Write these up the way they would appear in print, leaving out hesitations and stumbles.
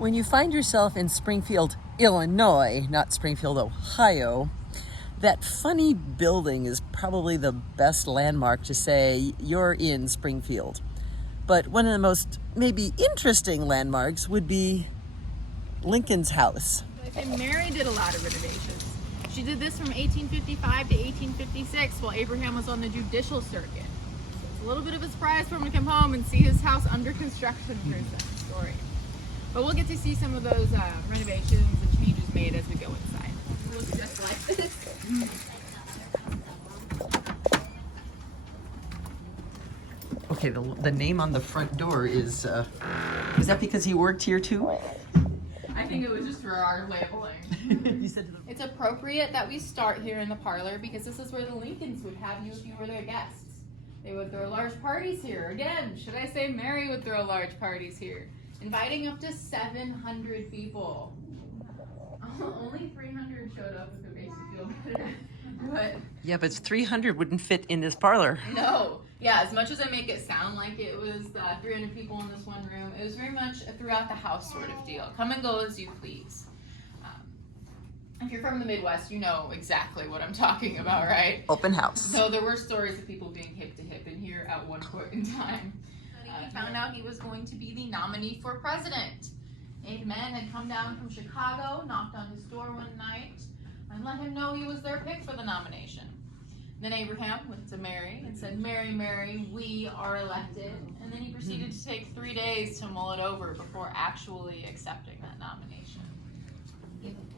When you find yourself in Springfield, Illinois, not Springfield, Ohio, that funny building is probably the best landmark to say you're in Springfield. But one of the most maybe interesting landmarks would be Lincoln's house. And Mary did a lot of renovations. She did this from 1855 to 1856 while Abraham was on the judicial circuit. So it's a little bit of a surprise for him to come home and see his house under construction for his second story. But we'll get to see some of those renovations and changes made as we go inside. It looks just like this. Okay, the name on the front door is that because he worked here too? I think it was just for our labeling. You said It's appropriate that we start here in the parlor because this is where the Lincolns would have you if you were their guests. They would throw large parties here. Again, should I say Mary would throw large parties here, inviting up to 700 people. Only 300 showed up, if it makes you feel better. But yeah, but 300 wouldn't fit in this parlor. no. Yeah, as much as I make it sound like it was 300 people in this one room, it was very much a throughout the house sort of deal. Come and go as you please. If you're from the Midwest, you know exactly what I'm talking about, right? Open house. So there were stories of people being hip to hip in here at one point in time. He found out he was going to be the nominee for president. 8 men had come down from Chicago, knocked on his door one night, and let him know he was their pick for the nomination. Then Abraham went to Mary and said, "Mary, Mary, we are elected." And then he proceeded to take 3 days to mull it over before actually accepting that nomination.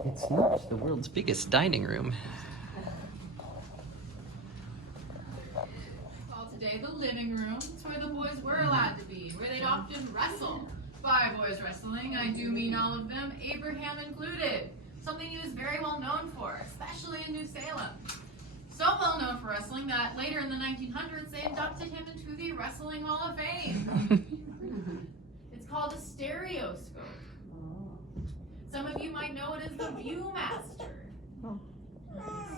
It's not the world's biggest dining room. Call today the living room. It's where the boys were allowed to be, where they'd often wrestle. By boys wrestling, I do mean all of them, Abraham included. Something he was very well known for, especially in New Salem. So well known for wrestling that later in the 1900s they inducted him into the Wrestling Hall of Fame. It's called a stereoscope. Some of you might know it as the Viewmaster.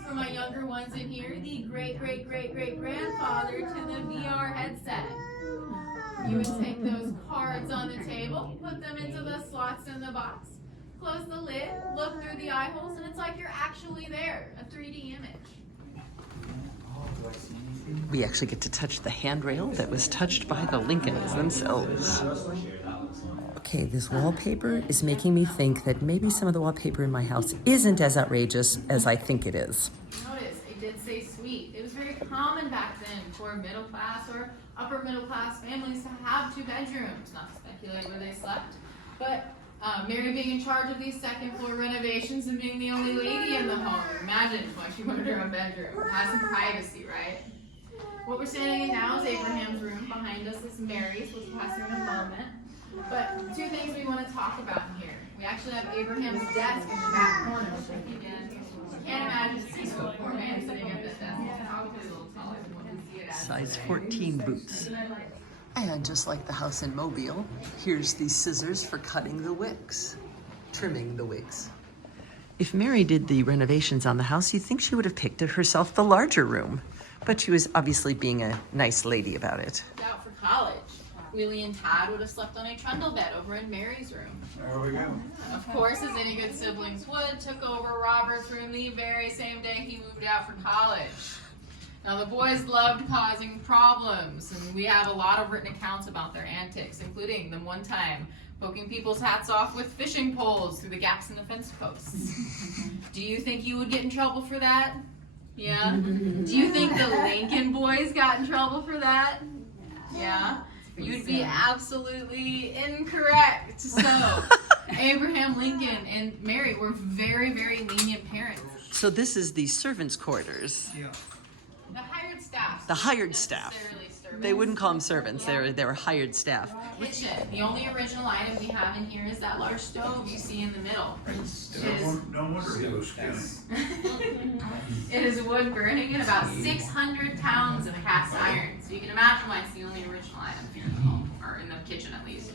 For my younger ones in here, the great-great-great-great-grandfather to the VR headset. You would take those cards on the table, put them into the slots in the box, close the lid, look through the eye holes, and it's like you're actually there, a 3D image. We actually get to touch the handrail that was touched by the Lincolns themselves. Okay, this wallpaper is making me think that maybe some of the wallpaper in my house isn't as outrageous as I think it is. Notice, it did say suite. It was very common back then for middle class or upper middle class families to have 2 bedrooms. Not to speculate where they slept, but Mary being in charge of these second floor renovations and being the only lady in the home. Imagine why she wanted her own bedroom. Has some privacy, right? What we're standing in now is Abraham's room. Behind us is Mary's, which we'll pass her in a moment. But 2 things we want to talk about here. We actually have Abraham's desk in the back corner. You can't imagine seeing a poor man sitting at that desk. It's probably a little taller than what we see it as. Size 14 boots. And just like the house in Mobile, here's the scissors for cutting the wicks, trimming the wicks. If Mary did the renovations on the house, you'd think she would have picked herself the larger room. But she was obviously being a nice lady about it. Out for college. Willie and Todd would have slept on a trundle bed over in Mary's room. There we go. Of course, as any good siblings would, took over Robert's room the very same day he moved out for college. Now, the boys loved causing problems, and we have a lot of written accounts about their antics, including them one time poking people's hats off with fishing poles through the gaps in the fence posts. Do you think you would get in trouble for that? Yeah? Do you think the Lincoln boys got in trouble for that? Yeah? You'd be absolutely incorrect. So, Abraham Lincoln and Mary were very, very lenient parents. So this is the servants' quarters. Yeah. The hired staff. The hired staff. They wouldn't call them servants. They were hired staff. Kitchen. The only original item we have in here is that large stove you see in the middle. No wonder he was skinny. It is wood burning and about 600 pounds of cast iron. So you can imagine why it's the only original item here in the home, or in the kitchen at least.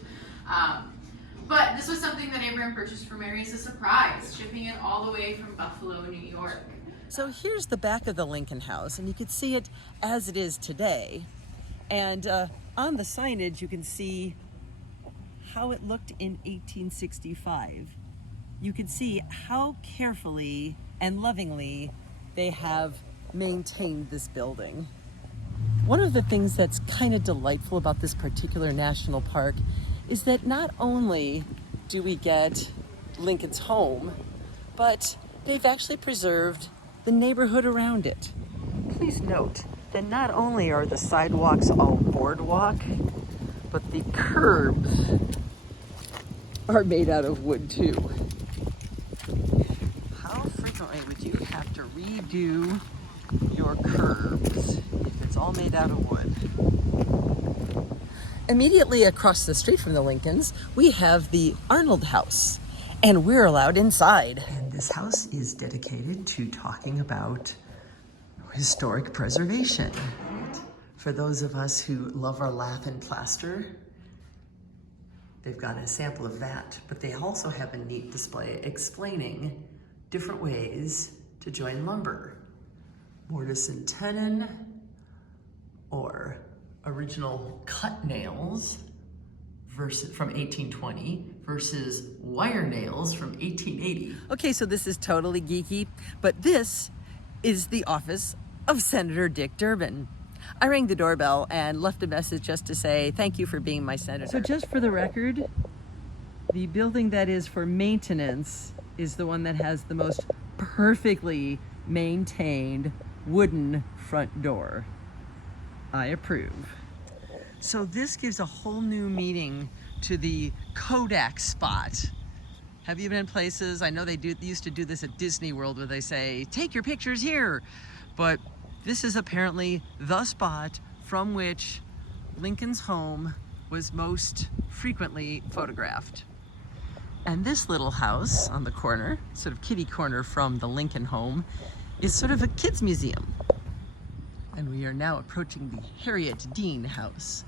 But this was something that Abraham purchased for Mary as a surprise, shipping it all the way from Buffalo, New York. So here's the back of the Lincoln house, and you can see it as it is today. And on the signage, you can see how it looked in 1865, you could see how carefully and lovingly they have maintained this building. One of the things that's kind of delightful about this particular national park is that not only do we get Lincoln's home, but they've actually preserved the neighborhood around it. Please note that not only are the sidewalks all boardwalk, but the curbs are made out of wood too. How frequently would you have to redo your curbs if it's all made out of wood? Immediately across the street from the Lincolns, we have the Arnold House, and we're allowed inside. And this house is dedicated to talking about historic preservation. For those of us who love our lath and plaster, they've got a sample of that, but they also have a neat display explaining different ways to join lumber. Mortise and tenon, or original cut nails versus from 1820 versus wire nails from 1880. Okay, so this is totally geeky, but this is the office of Senator Dick Durbin. I rang the doorbell and left a message just to say thank you for being my senator. So just for the record, the building that is for maintenance is the one that has the most perfectly maintained wooden front door. I approve. So this gives a whole new meaning to the Kodak spot. Have you been in places? I know they used to do this at Disney World where they say, take your pictures here. But this is apparently the spot from which Lincoln's home was most frequently photographed. And this little house on the corner, sort of kitty corner from the Lincoln home, is sort of a kids museum. And we are now approaching the Harriet Dean House,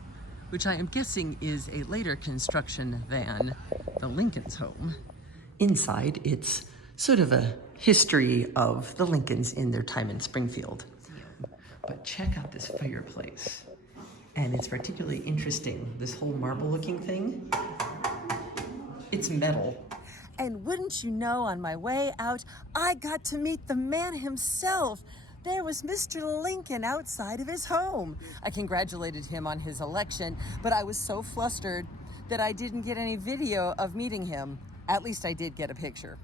which I am guessing is a later construction than the Lincoln's home. Inside, it's sort of a history of the Lincolns in their time in Springfield. But check out this fireplace. And it's particularly interesting, this whole marble-looking thing. It's metal. And wouldn't you know, on my way out, I got to meet the man himself. There was Mr. Lincoln outside of his home. I congratulated him on his election, but I was so flustered that I didn't get any video of meeting him. At least I did get a picture.